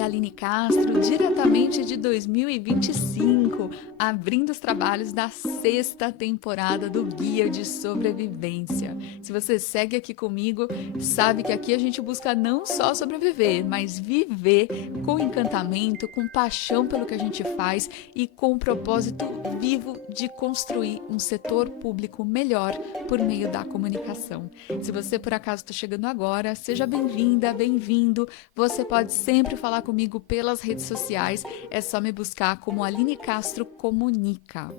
é a Aline Castro, diretamente de 2025, abrindo os trabalhos da 6ª temporada do Guia de Sobrevivência. Se você segue aqui comigo, sabe que aqui a gente busca não só sobreviver, mas viver com encantamento, com paixão pelo que a gente faz e com o propósito vivo de construir um setor público melhor por meio da comunicação. Se você por acaso está chegando agora, seja bem-vinda, bem-vindo. Você pode sempre falar comigo pelas redes sociais, é só me buscar como Aline Castro Comunica.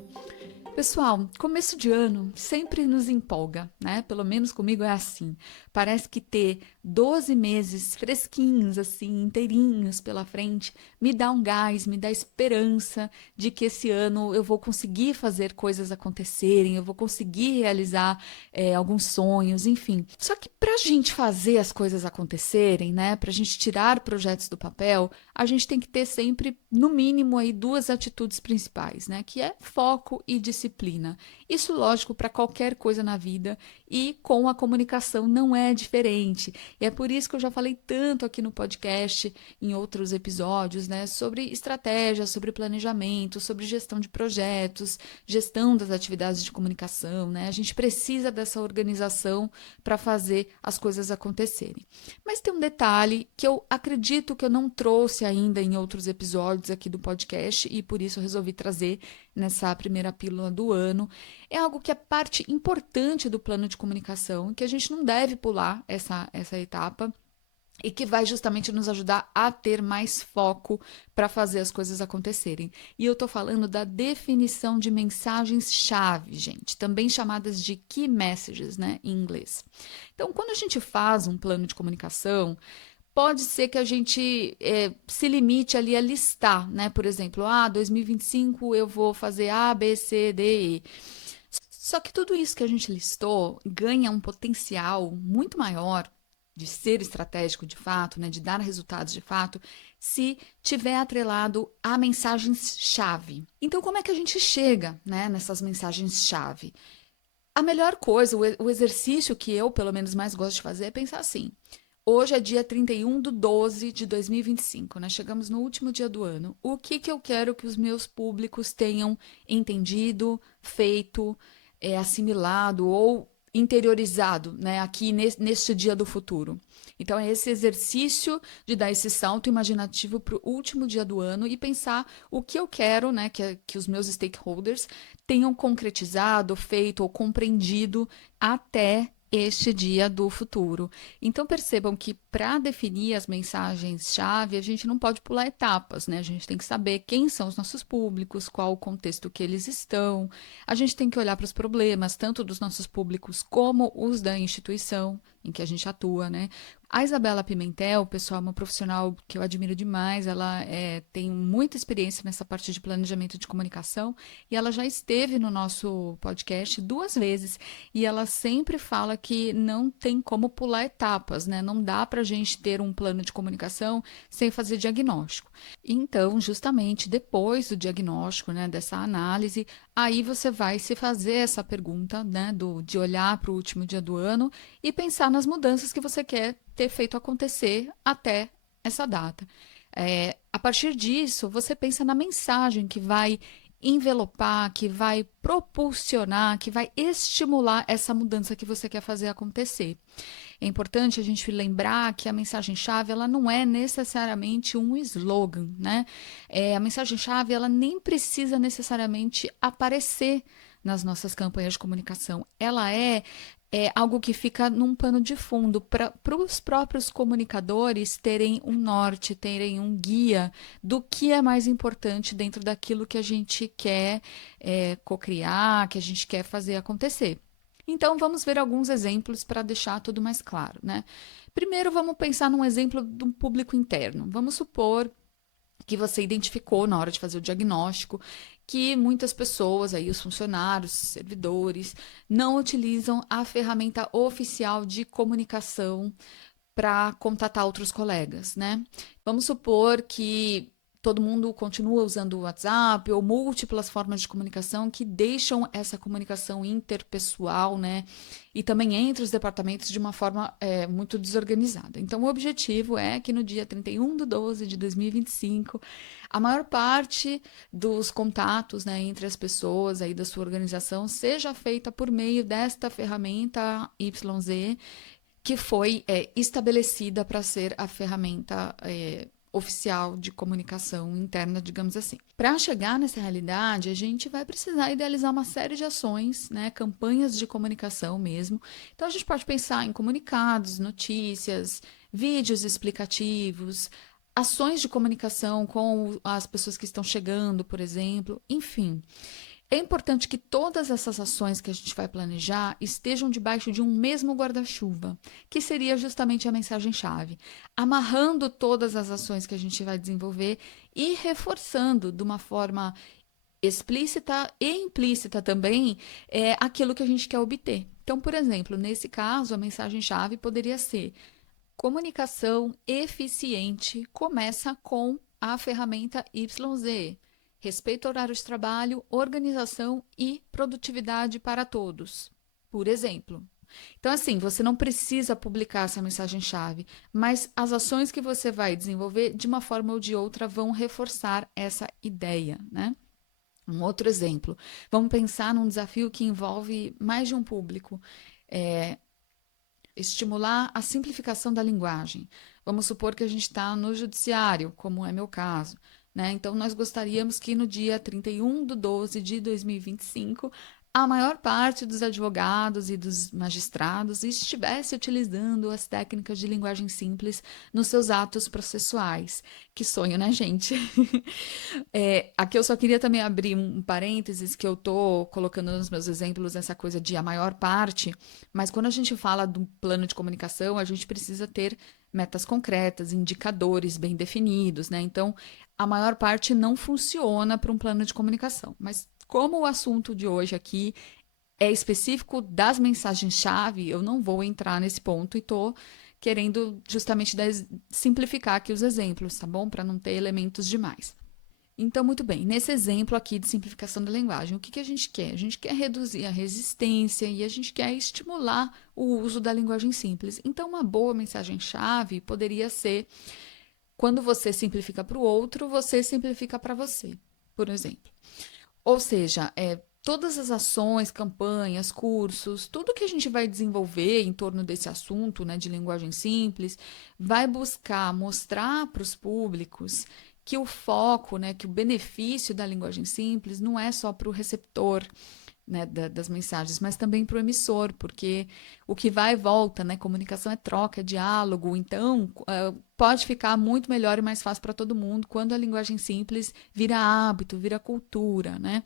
Pessoal, começo de ano sempre nos empolga, né? Pelo menos comigo é assim. Parece que ter 12 meses fresquinhos, assim, inteirinhos pela frente, me dá um gás, me dá esperança de que esse ano eu vou conseguir fazer coisas acontecerem, eu vou conseguir realizar alguns sonhos, enfim. Só que para a gente fazer as coisas acontecerem, né? Para a gente tirar projetos do papel, a gente tem que ter sempre, no mínimo, aí 2 atitudes principais, né? Que é foco e disciplina. Isso, lógico, para qualquer coisa na vida e com a comunicação não é diferente. E é por isso que eu já falei tanto aqui no podcast, em outros episódios, né? Sobre estratégia, sobre planejamento, sobre gestão de projetos, gestão das atividades de comunicação, né? A gente precisa dessa organização para fazer as coisas acontecerem. Mas tem um detalhe que eu acredito que eu não trouxe ainda em outros episódios aqui do podcast e por isso eu resolvi trazer nessa primeira pílula do ano. É algo que é parte importante do plano de comunicação, que a gente não deve pular essa etapa e que vai justamente nos ajudar a ter mais foco para fazer as coisas acontecerem. E eu estou falando da definição de mensagens-chave, gente, também chamadas de key messages, né, em inglês. Então, quando a gente faz um plano de comunicação, pode ser que a gente se limite ali a listar, né? Por exemplo, 2025 eu vou fazer A, B, C, D, E. Só que tudo isso que a gente listou ganha um potencial muito maior de ser estratégico de fato, né, de dar resultados de fato, se tiver atrelado a mensagens-chave. Então, como é que a gente chega, né, nessas mensagens-chave? A melhor coisa, o exercício que eu, pelo menos, mais gosto de fazer é pensar assim. Hoje é dia 31/12 de 2025, né? Chegamos no último dia do ano. O que eu quero que os meus públicos tenham entendido, feito, assimilado ou interiorizado, né? Aqui neste dia do futuro. Então, é esse exercício de dar esse salto imaginativo para o último dia do ano e pensar o que eu quero, né? Que os meus stakeholders tenham concretizado, feito ou compreendido até este dia do futuro. Então percebam que para definir as mensagens-chave, a gente não pode pular etapas, né? A gente tem que saber quem são os nossos públicos, qual o contexto que eles estão. A gente tem que olhar para os problemas, tanto dos nossos públicos como os da instituição em que a gente atua, né? A Isabela Pimentel, pessoal, é uma profissional que eu admiro demais. Ela tem muita experiência nessa parte de planejamento de comunicação e ela já esteve no nosso podcast 2 vezes. E ela sempre fala que não tem como pular etapas, né? Não dá para a gente ter um plano de comunicação sem fazer diagnóstico. Então, justamente depois do diagnóstico, né, dessa análise, aí você vai se fazer essa pergunta, né, de olhar para o último dia do ano e pensar nas mudanças que você quer ter feito acontecer até essa data. A partir disso, você pensa na mensagem que vai envelopar, que vai propulsionar, que vai estimular essa mudança que você quer fazer acontecer. É importante a gente lembrar que a mensagem-chave ela não é necessariamente um slogan, né? A mensagem-chave ela nem precisa necessariamente aparecer nas nossas campanhas de comunicação. Ela é algo que fica num pano de fundo para os próprios comunicadores terem um norte, terem um guia do que é mais importante dentro daquilo que a gente quer cocriar, que a gente quer fazer acontecer. Então, vamos ver alguns exemplos para deixar tudo mais claro, né? Primeiro, vamos pensar num exemplo de um público interno. Vamos supor que você identificou na hora de fazer o diagnóstico que muitas pessoas, aí os funcionários, servidores, não utilizam a ferramenta oficial de comunicação para contatar outros colegas, né? Vamos supor que todo mundo continua usando o WhatsApp ou múltiplas formas de comunicação que deixam essa comunicação interpessoal, né? E também entre os departamentos de uma forma muito desorganizada. Então, o objetivo é que no dia 31/12/2025, a maior parte dos contatos, né, entre as pessoas aí da sua organização seja feita por meio desta ferramenta YZ, que foi estabelecida para ser a ferramenta oficial de comunicação interna, digamos assim. Para chegar nessa realidade, a gente vai precisar idealizar uma série de ações, né, campanhas de comunicação mesmo. Então, a gente pode pensar em comunicados, notícias, vídeos explicativos, ações de comunicação com as pessoas que estão chegando, por exemplo, enfim. É importante que todas essas ações que a gente vai planejar estejam debaixo de um mesmo guarda-chuva, que seria justamente a mensagem-chave, amarrando todas as ações que a gente vai desenvolver e reforçando de uma forma explícita e implícita também aquilo que a gente quer obter. Então, por exemplo, nesse caso, a mensagem-chave poderia ser: comunicação eficiente começa com a ferramenta YZ. Respeito ao horário de trabalho, organização e produtividade para todos, por exemplo. Então, assim, você não precisa publicar essa mensagem-chave, mas as ações que você vai desenvolver, de uma forma ou de outra, vão reforçar essa ideia, né? Um outro exemplo, vamos pensar num desafio que envolve mais de um público. Estimular a simplificação da linguagem. Vamos supor que a gente está no judiciário, como é meu caso, né? Então, nós gostaríamos que no dia 31/12/2025, a maior parte dos advogados e dos magistrados estivesse utilizando as técnicas de linguagem simples nos seus atos processuais. Que sonho, né, gente? Aqui eu só queria também abrir um parênteses que eu estou colocando nos meus exemplos essa coisa de a maior parte, mas quando a gente fala do plano de comunicação, a gente precisa ter metas concretas, indicadores bem definidos, né? Então, a maior parte não funciona para um plano de comunicação. Mas como o assunto de hoje aqui é específico das mensagens-chave, eu não vou entrar nesse ponto e estou querendo justamente simplificar aqui os exemplos, tá bom? Para não ter elementos demais. Então, muito bem, nesse exemplo aqui de simplificação da linguagem, o que a gente quer? A gente quer reduzir a resistência e a gente quer estimular o uso da linguagem simples. Então, uma boa mensagem-chave poderia ser: quando você simplifica para o outro, você simplifica para você, por exemplo. Ou seja, todas as ações, campanhas, cursos, tudo que a gente vai desenvolver em torno desse assunto, né, de linguagem simples, vai buscar mostrar para os públicos que o foco, né, que o benefício da linguagem simples não é só para o receptor, né, das mensagens, mas também para o emissor, porque o que vai e volta, né, comunicação é troca, é diálogo, então pode ficar muito melhor e mais fácil para todo mundo quando a linguagem simples vira hábito, vira cultura, né?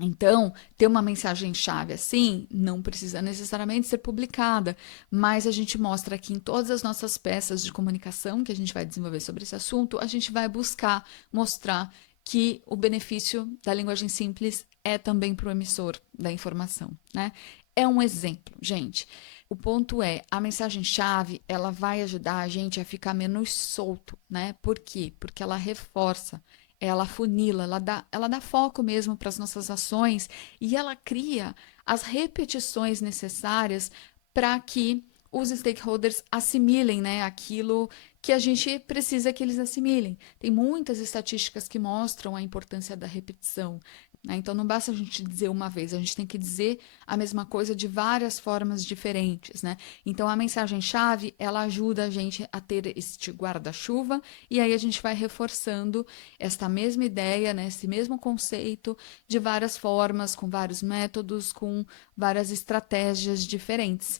Então, ter uma mensagem-chave assim não precisa necessariamente ser publicada, mas a gente mostra que em todas as nossas peças de comunicação que a gente vai desenvolver sobre esse assunto, a gente vai buscar mostrar que o benefício da linguagem simples é também para o emissor da informação, né? É um exemplo, gente. O ponto é, a mensagem-chave, ela vai ajudar a gente a ficar menos solto, né? Por quê? Porque ela reforça, ela funila, ela dá foco mesmo para as nossas ações e ela cria as repetições necessárias para que os stakeholders assimilem, né, aquilo que a gente precisa que eles assimilem. Tem muitas estatísticas que mostram a importância da repetição, né? Então não basta a gente dizer uma vez, a gente tem que dizer a mesma coisa de várias formas diferentes, né? Então a mensagem-chave, ela ajuda a gente a ter este guarda-chuva e aí a gente vai reforçando esta mesma ideia, né, esse mesmo conceito de várias formas, com vários métodos, com várias estratégias diferentes.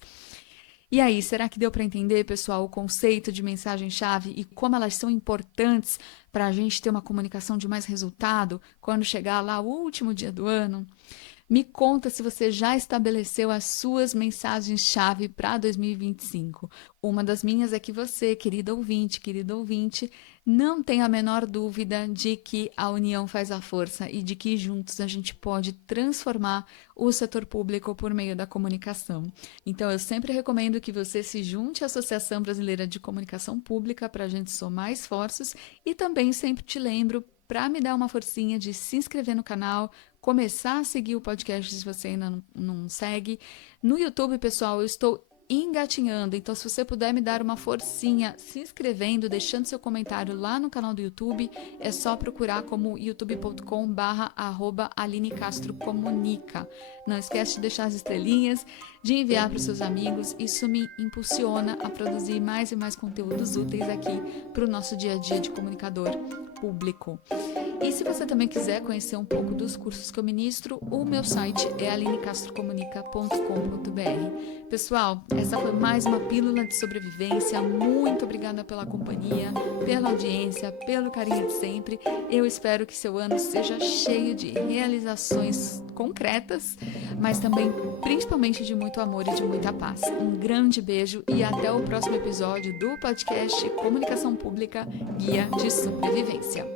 E aí, será que deu para entender, pessoal, o conceito de mensagem-chave e como elas são importantes para a gente ter uma comunicação de mais resultado quando chegar lá o último dia do ano? Me conta se você já estabeleceu as suas mensagens-chave para 2025. Uma das minhas é que você, querido ouvinte, não tenha a menor dúvida de que a união faz a força e de que juntos a gente pode transformar o setor público por meio da comunicação. Então, eu sempre recomendo que você se junte à Associação Brasileira de Comunicação Pública para a gente somar esforços e também sempre te lembro para me dar uma forcinha de se inscrever no canal, começar a seguir o podcast se você ainda não segue. No YouTube, pessoal, eu estou engatinhando, então se você puder me dar uma forcinha se inscrevendo, deixando seu comentário lá no canal do YouTube, é só procurar como youtube.com/Aline Castro Comunica. Não esquece de deixar as estrelinhas, de enviar para os seus amigos, isso me impulsiona a produzir mais e mais conteúdos úteis aqui para o nosso dia a dia de comunicador público. E se você também quiser conhecer um pouco dos cursos que eu ministro, o meu site é alinecastrocomunica.com.br. Pessoal, essa foi mais uma pílula de sobrevivência. Muito obrigada pela companhia, pela audiência, pelo carinho de sempre. Eu espero que seu ano seja cheio de realizações concretas, mas também, principalmente, de muito amor e de muita paz. Um grande beijo e até o próximo episódio do podcast Comunicação Pública Guia de Sobrevivência.